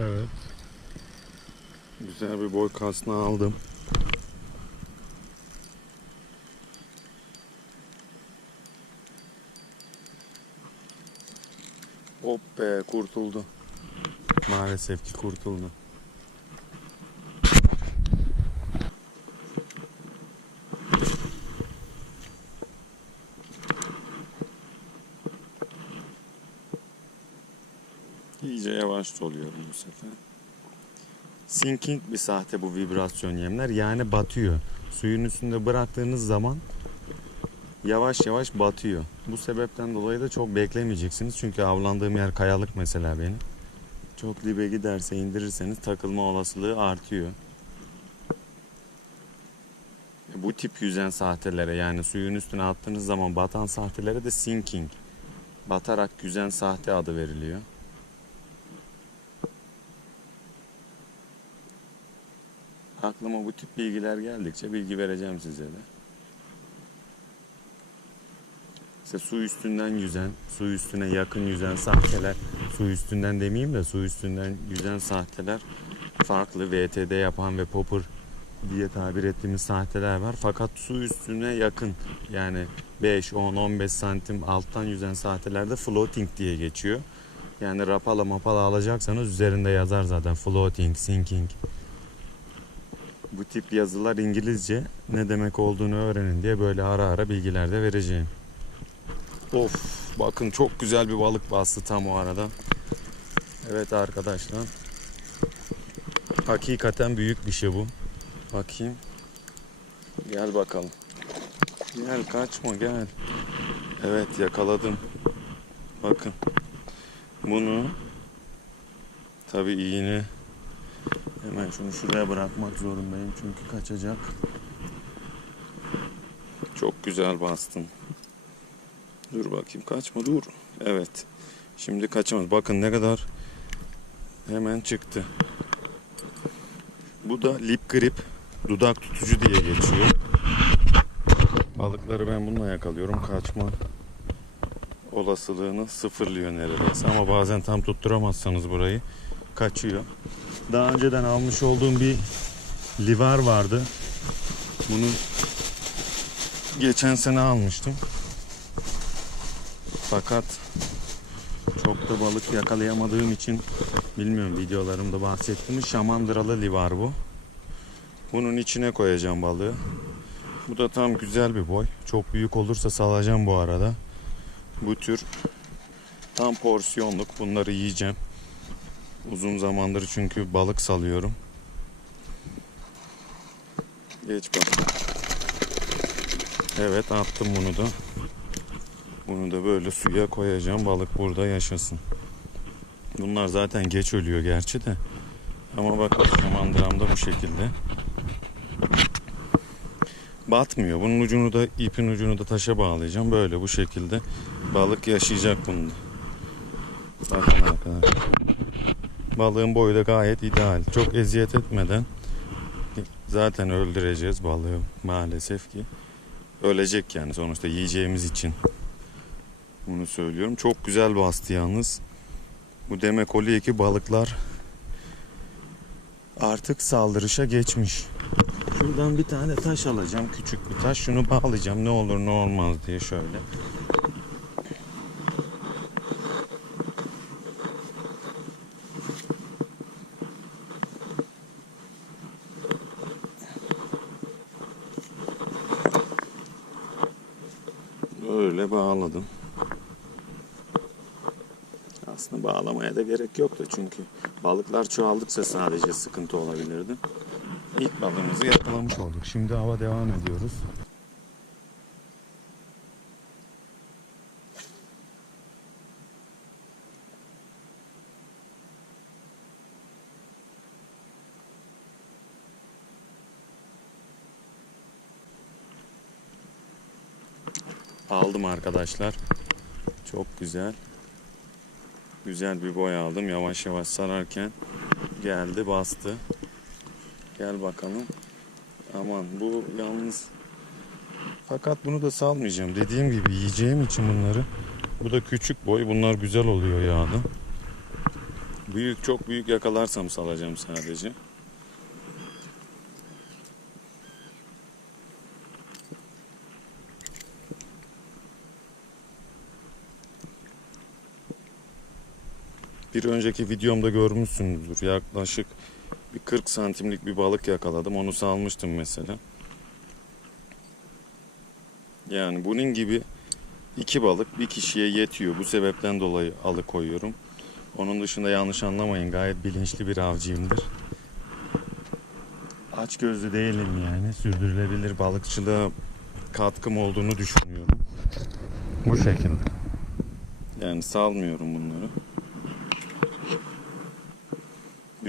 Evet. Güzel bir boy kasna aldım. Hop be kurtuldu. Maalesef ki kurtuldu. Yavaş doluyorum bu sefer. Sinking bir sahte bu vibrasyon yemler. Yani batıyor. Suyun üstünde bıraktığınız zaman yavaş yavaş batıyor. Bu sebepten dolayı da çok beklemeyeceksiniz. Çünkü avlandığım yer kayalık mesela benim. Çok dibe giderse indirirseniz takılma olasılığı artıyor. E, Bu tip yüzen sahtelere yani suyun üstüne attığınız zaman batan sahtelere de sinking. Batarak yüzen sahte adı veriliyor. Aklıma bu tip bilgiler geldikçe bilgi vereceğim size de. İşte su üstünden yüzen, su üstüne yakın yüzen sahteler, su üstünden demeyeyim de su üstünden yüzen sahteler farklı VTD yapan ve popper diye tabir ettiğimiz sahteler var. Fakat su üstüne yakın yani 5, 10, 15 santim alttan yüzen sahtelerde floating diye geçiyor. Yani rapala mapala alacaksanız üzerinde yazar zaten floating, sinking. Bu tip yazılar İngilizce ne demek olduğunu öğrenin diye böyle ara ara bilgiler de vereceğim. Of bakın çok güzel bir balık bastı tam o arada. Evet arkadaşlar. Hakikaten büyük bir şey bu. Bakayım. Gel bakalım. Gel kaçma gel. Evet yakaladım. Bakın. Bunu tabii iğne Hemen şunu şuraya bırakmak zorundayım çünkü kaçacak. Çok güzel bastım. Dur bakayım kaçma dur. Evet. Şimdi kaçamaz. Bakın ne kadar hemen çıktı. Bu da lip grip dudak tutucu diye geçiyor. Balıkları ben bununla yakalıyorum. Kaçma olasılığını sıfırlıyor neredeyse. Ama bazen tam tutturamazsanız burayı kaçıyor. Daha önceden almış olduğum bir livar vardı. Bunu geçen sene almıştım. Fakat çok da balık yakalayamadığım için bilmiyorum videolarımda bahsettim şamandıralı livar bu. Bunun içine koyacağım balığı. Bu da tam güzel bir boy. Çok büyük olursa salacağım bu arada. Bu tür tam porsiyonluk bunları yiyeceğim. Uzun zamandır çünkü balık salıyorum. Geç bak. Evet attım bunu da. Bunu da böyle suya koyacağım. Balık burada yaşasın. Bunlar zaten geç ölüyor gerçi de. Ama bakın şamandıram da bu şekilde. Batmıyor. Bunun ucunu da ipin ucunu da taşa bağlayacağım. Böyle bu şekilde balık yaşayacak bunda. Bakın arkadaşlar. Balığın boyu da gayet ideal. Çok eziyet etmeden zaten öldüreceğiz balığı maalesef ki. Ölecek yani sonuçta yiyeceğimiz için. Bunu söylüyorum. Çok güzel bastı yalnız. Bu demek oluyor ki balıklar artık saldırışa geçmiş. Şuradan bir tane taş alacağım. Küçük bir taş. Şunu bağlayacağım. Ne olur ne olmaz diye şöyle. Böyle bağladım. Aslında bağlamaya da gerek yoktu çünkü balıklar çoğaldıkça sadece sıkıntı olabilirdi. İlk balığımızı yakalamış olduk. Şimdi hava devam ediyoruz. Aldım arkadaşlar. Çok güzel. Güzel bir boy aldım. Yavaş yavaş sararken geldi bastı. Gel bakalım. Aman bu yalnız fakat bunu da salmayacağım. Dediğim gibi yiyeceğim için bunları. Bu da küçük boy. Bunlar güzel oluyor yağda. Büyük çok büyük yakalarsam salacağım sadece. Bir önceki videomda görmüşsünüzdür. Yaklaşık bir 40 santimlik bir balık yakaladım. Onu salmıştım mesela. Yani bunun gibi iki balık bir kişiye yetiyor. Bu sebepten dolayı alıkoyuyorum. Onun dışında yanlış anlamayın. Gayet bilinçli bir avcıyımdır. Aç gözlü değilim yani. Sürdürülebilir balıkçılığa katkım olduğunu düşünüyorum. Bu şekilde. Yani salmıyorum bunları.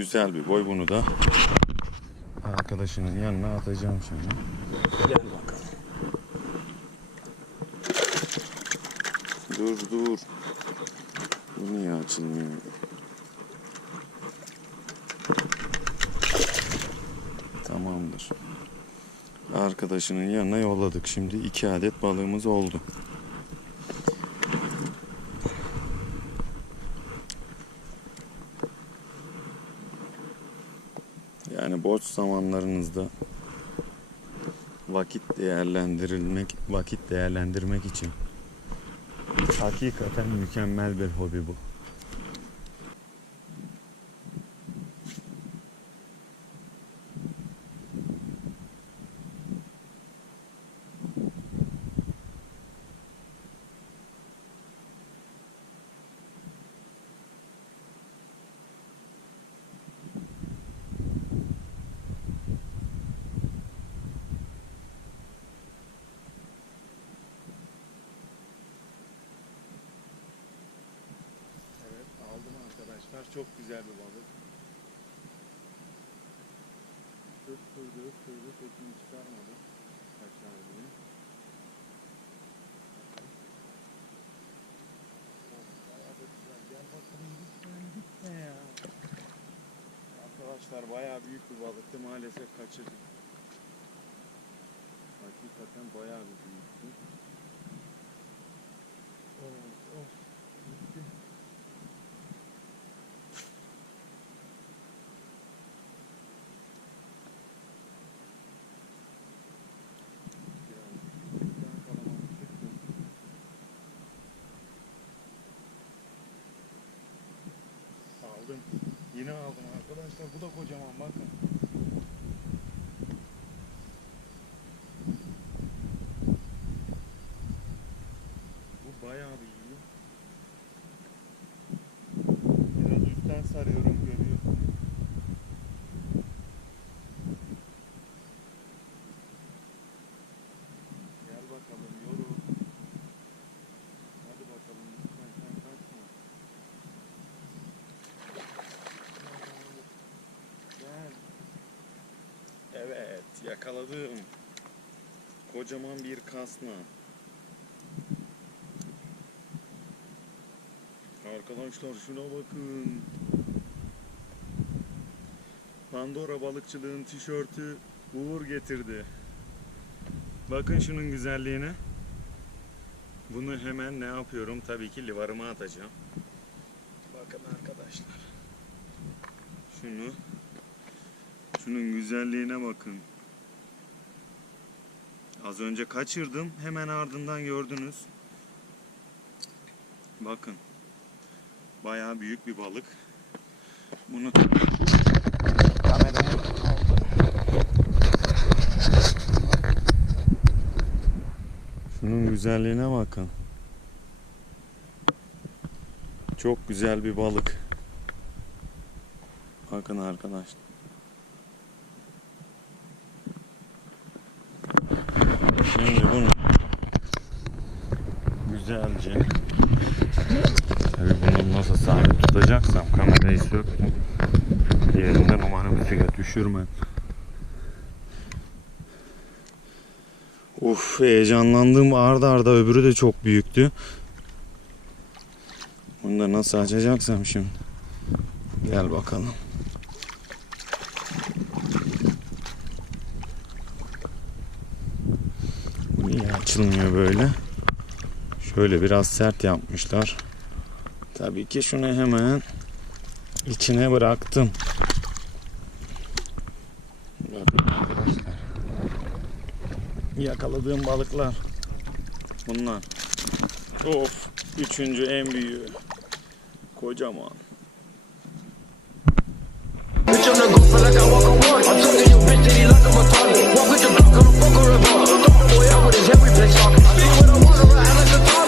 Güzel bir boy bunu da arkadaşının yanına atacağım şimdi. Gel bakalım. Dur dur. Bu niye açılmıyor? Tamamdır. Arkadaşının yanına yolladık. Şimdi iki adet balığımız oldu. Yani boş zamanlarınızda vakit değerlendirilmek, vakit değerlendirmek için hakikaten mükemmel bir hobi bu. Çok güzel bir balık. Öttürdü öttürdü tekini çıkarmadı. Kaçar. Arkadaşlar bayağı büyük bir balıktı. Maalesef kaçırdık. Hakikaten bayağı bir büyüktü. Of of. Gitti. Biraz büyükten kalabalık çıktı. Aldım. Yine aldım arkadaşlar. Bu da kocaman bakın. Bu bayağı büyük. Biraz üstten sarıyorum görüyorsun. Gel bakalım yoru. Hadi bakalım lütfen sen kaçma. Gel. Evet yakaladım. Kocaman bir kasna. Arkadaşlar şuna bakın. Pandora balıkçılığın tişörtü Uğur getirdi. Bakın şunun güzelliğine. Bunu hemen ne yapıyorum? Tabii ki livarıma atacağım. Bakın arkadaşlar. Şunu şunun güzelliğine bakın. Az önce kaçırdım. Hemen ardından gördünüz. Bakın. Bayağı büyük bir balık. Bunu Şunun güzelliğine bakın. Çok güzel bir balık. Bakın arkadaşlar. Şimdi bunu güzelce Tabii bunu nasıl sabit tutacaksam kamerayı söktüm. Yerinden umarım suya düşürmez. Uf heyecanlandım arda arda öbürü de çok büyüktü. Bunu da nasıl açacaksam şimdi. Gel bakalım. Niye açılmıyor böyle? Şöyle biraz sert yapmışlar. Tabii ki şunu hemen içine bıraktım. Arkadaşlar. Yakaladığım balıklar. Bunlar. Of. Üçüncü en büyüğü. Kocaman. Walk with the block, I'm a fucker, a bar. Throw my boy out with his head, we play. I be with a water, I like a